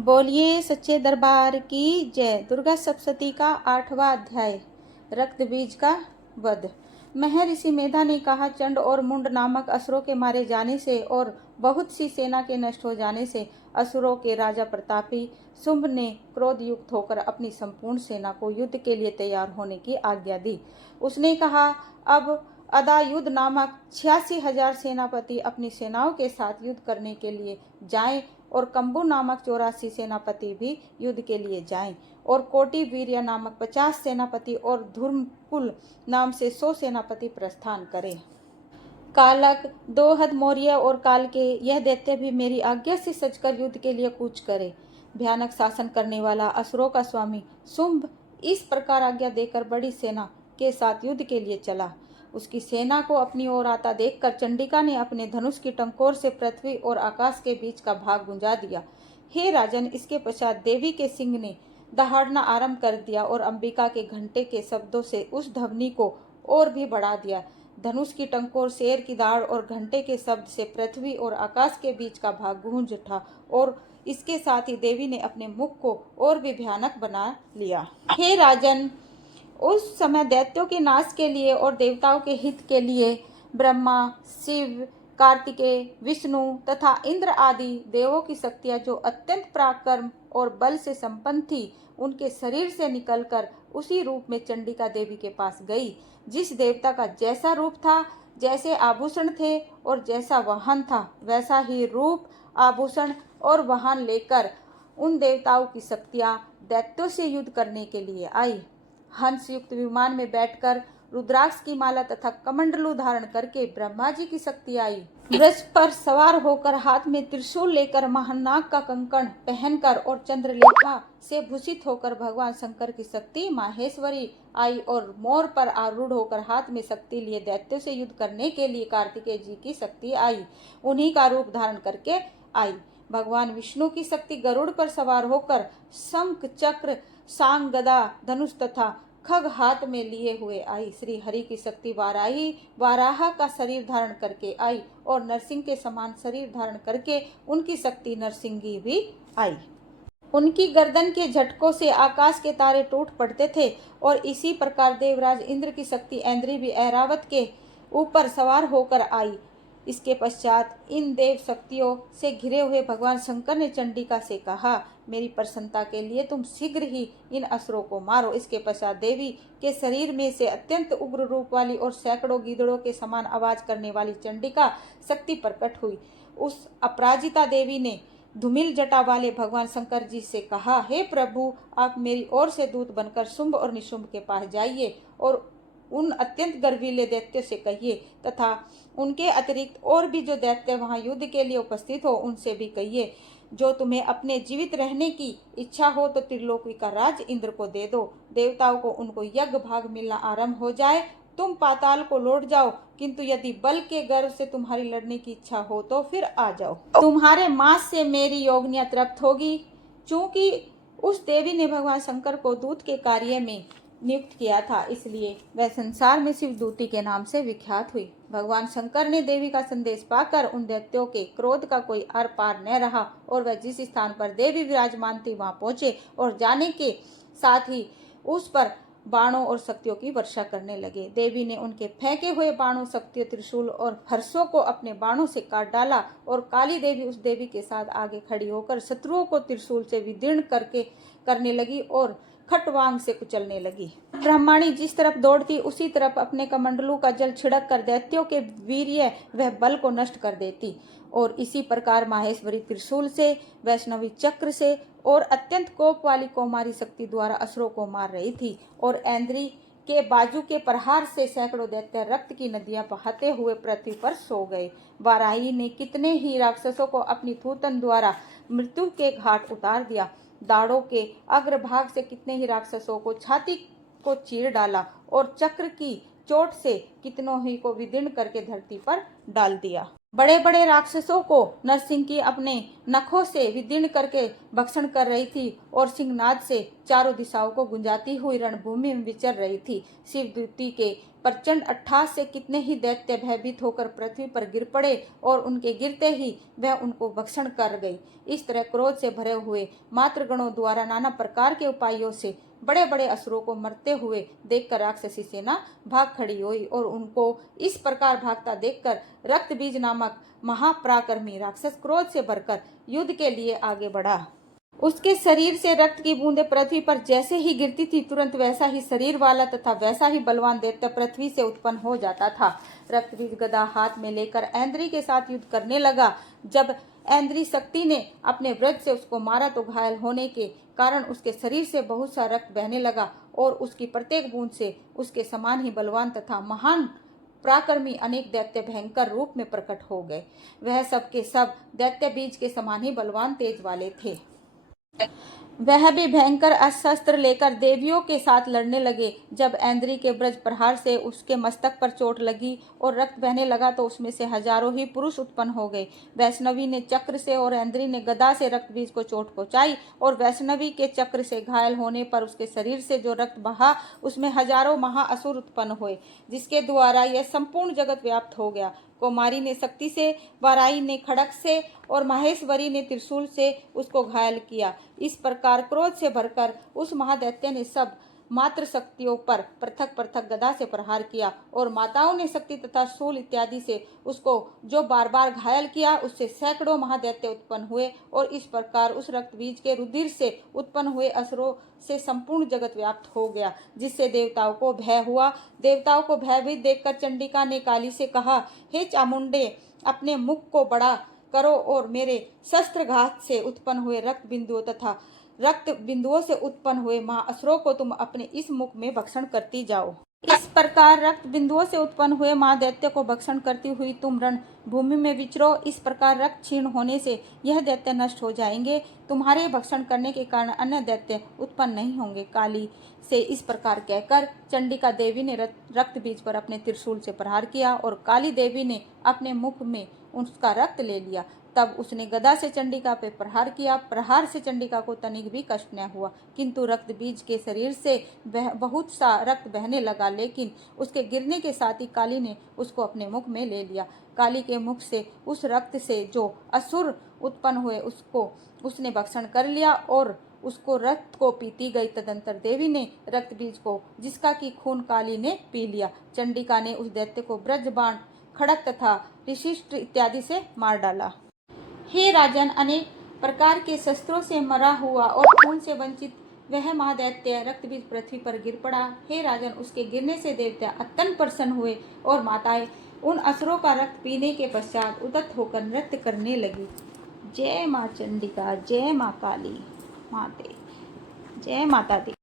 बोलिए सच्चे दरबार की जय। दुर्गा सप्तशती का 8वां अध्याय, रक्त बीज का वध। महर्षि मेधा ने कहा, चंड और मुंड नामक असुरों के मारे जाने से और बहुत सी सेना के नष्ट हो जाने से असुरों के राजा प्रतापी शुंभ ने क्रोध युक्त होकर अपनी संपूर्ण सेना को युद्ध के लिए तैयार होने की आज्ञा दी। उसने कहा, अब अदायुध नामक 86,000 सेनापति अपनी सेनाओं के साथ युद्ध करने के लिए जाएं और कंबु नामक 84 सेनापति भी युद्ध के लिए जाएं और कोटि वीर्य नामक 50 सेनापति और धूर्मकुल नाम से 100 सेनापति प्रस्थान करें। कालक, दोहद, मौर्य और काल के यह दैत्य भी मेरी आज्ञा से सजकर युद्ध के लिए कूच करे। भयानक शासन करने वाला असुरों का स्वामी शुंभ इस प्रकार आज्ञा देकर बड़ी सेना के साथ युद्ध के लिए चला। उसकी सेना को अपनी ओर आता देखकर चंडिका ने अपने धनुष की टंकोर से पृथ्वी और आकाश के बीच का भाग गुंजा दिया। हे राजन, इसके पश्चात देवी के सिंह ने दहाड़ना आरंभ कर दिया और अंबिका के घंटे के शब्दों से उस ध्वनि को और भी बढ़ा दिया। धनुष की टंकोर, शेर की दाढ़ और घंटे के शब्द से पृथ्वी और आकाश के बीच का भाग गूंज उठा और इसके साथ ही देवी ने अपने मुख को और भी भयानक बना लिया। हे राजन, उस समय दैत्यों के नाश के लिए और देवताओं के हित के लिए ब्रह्मा, शिव, कार्तिकेय, विष्णु तथा इंद्र आदि देवों की शक्तियां जो अत्यंत पराक्रम और बल से संपन्न थी, उनके शरीर से निकलकर उसी रूप में चंडिका देवी के पास गई। जिस देवता का जैसा रूप था, जैसे आभूषण थे और जैसा वाहन था, वैसा ही रूप, आभूषण और वाहन लेकर उन देवताओं की शक्तियां दैत्यों से युद्ध करने के लिए आई। हंस युक्त विमान में बैठकर रुद्राक्ष की माला तथा कमंडलू धारण करके ब्रह्मा जी की शक्ति आई। वृष पर सवार होकर हाथ में त्रिशूल लेकर महानाग का कंकण पहनकर और चंद्रलेखा से भूषित होकर भगवान शंकर की शक्ति माहेश्वरी आई और मोर पर आरूढ़ होकर हाथ में शक्ति लिए दैत्यों से युद्ध करने के लिए कार्तिकेय जी की शक्ति आई। उन्हीं का रूप धारण करके आई। भगवान विष्णु की शक्ति गरुड़ पर सवार होकर शंख, चक्र, सांग, गदा, धनुष तथा खग हाथ में लिए हुए आई। श्री हरि की शक्ति वाराही वाराह का शरीर धारण करके आई और नरसिंह के समान शरीर धारण करके उनकी शक्ति नरसिंगी भी आई। उनकी गर्दन के झटकों से आकाश के तारे टूट पड़ते थे और इसी प्रकार देवराज इंद्र की शक्ति ऐन्द्री भी ऐरावत के ऊपर सवार होकर आई। इसके पश्चात इन देव शक्तियों से घिरे हुए भगवान शंकर ने चंडिका से कहा, मेरी प्रसन्नता के लिए तुम शीघ्र ही इन असुरों को मारो। इसके पश्चात देवी के शरीर में से अत्यंत उग्र रूप वाली और सैकड़ों गीदड़ों के समान आवाज करने वाली चंडिका शक्ति प्रकट हुई। उस अपराजिता देवी ने धूमिल जटा वाले भगवान शंकर जी से कहा, हे प्रभु, आप मेरी ओर से दूत बनकर शुंभ और निशुंभ के पास जाइए और उन अत्यंत गर्वीले दैत्यों से कहिए तथा उनके अतिरिक्त और भी जो दैत्य वहां युद्ध के लिए उपस्थित हो उनसे भी कहिए, जो तुम्हें अपने जीवित रहने की इच्छा हो तो त्रिलोकी का राज इंद्र को दे दो। देवताओं को उनको यज्ञ भाग मिलना आरंभ हो जाए, तुम पाताल को लौट जाओ, किंतु यदि बल के गर्व से तुम्हारी लड़ने की इच्छा हो तो फिर आ जाओ। तुम्हारे मांस से मेरी योगिनियां तृप्त होगी। चूंकि उस देवी ने भगवान शंकर को दूत के कार्य में नियुक्त किया था, इसलिए वह संसार में शिवदूती के नाम से विख्यात हुई। भगवान शंकर ने देवी का संदेश पाकर उन दैत्यों के क्रोध का कोई आर पार न रहा और वह जिस स्थान पर देवी विराजमान थी वहां पहुंचे और जाने के साथ ही उस पर बाणों और शक्तियों की वर्षा करने लगे। देवी ने उनके फेंके हुए बाणों, शक्तियों, त्रिशूल और फरसों को अपने बाणों से काट डाला और काली देवी उस देवी के साथ आगे खड़ी होकर शत्रुओं को त्रिशूल से विदीर्ण करने लगी और खटवांग से कुचलने लगी। ब्रह्माणी जिस तरफ दौड़ती उसी तरफ अपने कमंडलू का जल छिड़क कर दैत्यों के वीर्य वह बल को नष्ट कर देती और इसी प्रकार माहेश्वरी त्रिशूल से, वैष्णवी चक्र से और अत्यंत कोप वाली कौमारी शक्ति द्वारा असुरों को मार रही थी और ऐन्द्री के बाजू के प्रहार से सैकड़ों दैत्य रक्त की नदियां बहाते हुए पृथ्वी पर सो गए। वाराही ने कितने ही राक्षसों को अपनी थूतन द्वारा मृत्यु के घाट उतार दिया। दाढ़ों के अग्रभाग से कितने ही राक्षसों को छाती को चीर डाला और चक्र की चोट से कितनों ही को विदीर्ण करके धरती पर डाल दिया। बड़े बड़े राक्षसों को नरसिंह की अपने नखों से विदीर्ण करके भक्षण कर रही थी और सिंहनाद से चारों दिशाओं को गुंजाती हुई रणभूमि में विचर रही थी। शिवदूती के प्रचंड अट्टहास से कितने ही दैत्य भयभीत होकर पृथ्वी पर गिर पड़े और उनके गिरते ही वह उनको भक्षण कर गई। इस तरह क्रोध से भरे हुए मातृगणों द्वारा नाना प्रकार के उपायों से बड़े बड़े असुरों को मरते हुए देखकर राक्षसी सेना भाग खड़ी हुई और उनको इस प्रकार भागता देखकर रक्तबीज नामक महापराक्रमी राक्षस क्रोध से भरकर युद्ध के लिए आगे बढ़ा। उसके शरीर से रक्त की बूंदें पृथ्वी पर जैसे ही गिरती थी, तुरंत वैसा ही शरीर वाला तथा वैसा ही बलवान दैत्य पृथ्वी से उत्पन्न हो जाता था। रक्तबीज गदा हाथ में लेकर ऐन्द्री के साथ युद्ध करने लगा। जब ऐन्द्री शक्ति ने अपने वज्र से उसको मारा तो घायल होने के कारण उसके शरीर से बहुत सा रक्त बहने लगा और उसकी प्रत्येक बूंद से उसके समान ही बलवान तथा महान पराक्रमी अनेक दैत्य भयंकर रूप में प्रकट हो गए। वह सब के सब दैत्य बीज के समान ही बलवान तेज वाले थे। वह भी भयंकर अस्त्र लेकर देवियों के साथ लड़ने लगे। जब ऐन्द्री के वज्र प्रहार से उसके मस्तक पर चोट लगी और रक्त बहने लगा तो उसमें से हजारों ही पुरुष उत्पन्न हो गए। वैष्णवी ने चक्र से और ऐन्द्री ने गदा से रक्तबीज को चोट पहुंचाई और वैष्णवी के चक्र से घायल होने पर उसके शरीर से जो रक्त बहा उसमें हजारों महाअसुर उत्पन्न हुए, जिसके द्वारा यह संपूर्ण जगत व्याप्त हो गया। कुमारी ने शक्ति से, वाराई ने खड़ग से और माहेश्वरी ने त्रिशूल से उसको घायल किया। इस प्रकार क्रोध से भरकर उस महादैत्य ने सब मात्र शक्तियों पर पृथक पृथक गदा से प्रहार किया और माताओं ने शक्ति तथा शूल इत्यादि से उसको जो बार बार घायल किया, उससे सैकड़ों महादैत्य उत्पन्न हुए और इस प्रकार उस रक्तबीज के रुधिर से उत्पन्न हुए असुरों से संपूर्ण जगत व्याप्त हो गया, जिससे देवताओं को भय हुआ। देवताओं को भयभीत देखकर चंडिका ने काली से कहा, हे चामुंडे, अपने मुख को बड़ा करो और मेरे शस्त्रघात से उत्पन्न हुए रक्त बिंदुओं से उत्पन्न हुए महाअसुरों को तुम अपने इस मुख में भक्षण करती जाओ। इस प्रकार रक्त बिंदुओं से उत्पन्न हुए महादैत्य को भक्षण करती हुई तुम रण भूमि में विचरो। इस प्रकार रक्त क्षीण होने से यह दैत्य नष्ट हो जाएंगे। तुम्हारे भक्षण करने के कारण अन्य दैत्य उत्पन्न नहीं होंगे। काली से इस प्रकार कहकर चंडिका देवी ने रक्त बीज पर अपने त्रिशूल से प्रहार किया और काली देवी ने अपने मुख में उसका रक्त ले लिया। तब उसने गदा से चंडिका पे प्रहार किया। प्रहार से चंडिका को तनिक भी कष्ट न हुआ, किंतु रक्त बीज के शरीर से बहुत सा रक्त बहने लगा, लेकिन उसके गिरने के साथ ही काली ने उसको अपने मुख में ले लिया। काली के मुख से उस रक्त से जो असुर उत्पन्न हुए उसको उसने भक्षण कर लिया और उसको रक्त को पीती गई। तदंतर देवी ने रक्त बीज को, जिसका की खून काली ने पी लिया। चंडिका ने उस दैत्य को ब्रजबाण, खड़ग तथा ऋषिष्ट इत्यादि से मार डाला। हे राजन, अनेक प्रकार के शस्त्रों से मरा हुआ और खून से वंचित वह महादैत्य रक्तबीज पृथ्वी पर गिर पड़ा। हे राजन, उसके गिरने से देवता अत्यंत प्रसन्न हुए और माताएं उन असुरों का रक्त पीने के पश्चात उद्यत होकर नृत्य करने लगी। जय माँ चंडिका, जय माँ काली माते, जय माता दी।